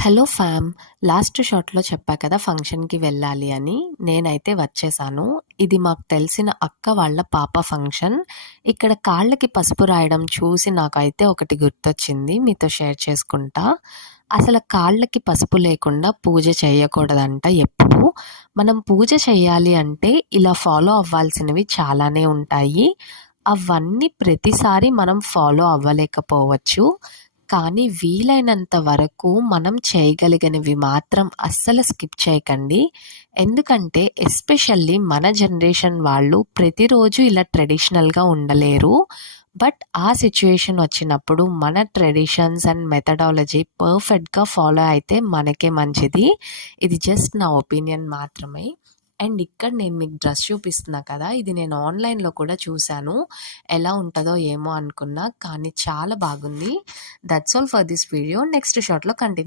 Hello ఫ్యామ్. Last షాట్లో చెప్పా కదా ఫంక్షన్‌కి వెళ్ళాలి అని. నేనైతే వచ్చేసాను. ఇది మాకు తెలిసిన అక్క వాళ్ళ పాప ఫంక్షన్. ఇక్కడ కాళ్ళకి పసుపు రాయడం చూసి నాకైతే ఒకటి గుర్తొచ్చింది. మీతో షేర్ చేసుకుంటా. అసలు కాళ్ళకి పసుపు లేకుండా పూజ చేయకూడదంట ఎప్పుడూ. మనం పూజ చేయాలి అంటే ఇలా ఫాలో అవ్వాల్సినవి చాలానే ఉంటాయి. అవన్నీ ప్రతిసారి మనం ఫాలో అవ్వలేకపోవచ్చు. కానీ వీలైనంత వరకు మనం చేయగలిగినవి మాత్రం అస్సలు స్కిప్ చేయకండి. ఎందుకంటే ఎస్పెషల్లీ మన జనరేషన్ వాళ్ళు ప్రతిరోజు ఇలా ట్రెడిషనల్‌గా ఉండలేరు. బట్ ఆ సిట్యుయేషన్ వచ్చినప్పుడు మన ట్రెడిషన్స్ అండ్ మెథడాలజీ పర్ఫెక్ట్‌గా ఫాలో అయితే మనకే మంచిది. ఇది జస్ట్ నా ఒపీనియన్ మాత్రమే. అండ్ ఇక్కడ నేను మీకు డ్రెస్ చూపిస్తున్నా కదా! ఇది నేను ఆన్‌లైన్‌లో కూడా చూశాను. ఎలా ఉంటదో ఏమో అనుకున్నా. కానీ చాలా బాగుంది. That's all for this video. Next షాట్‌లో కంటిన్యూ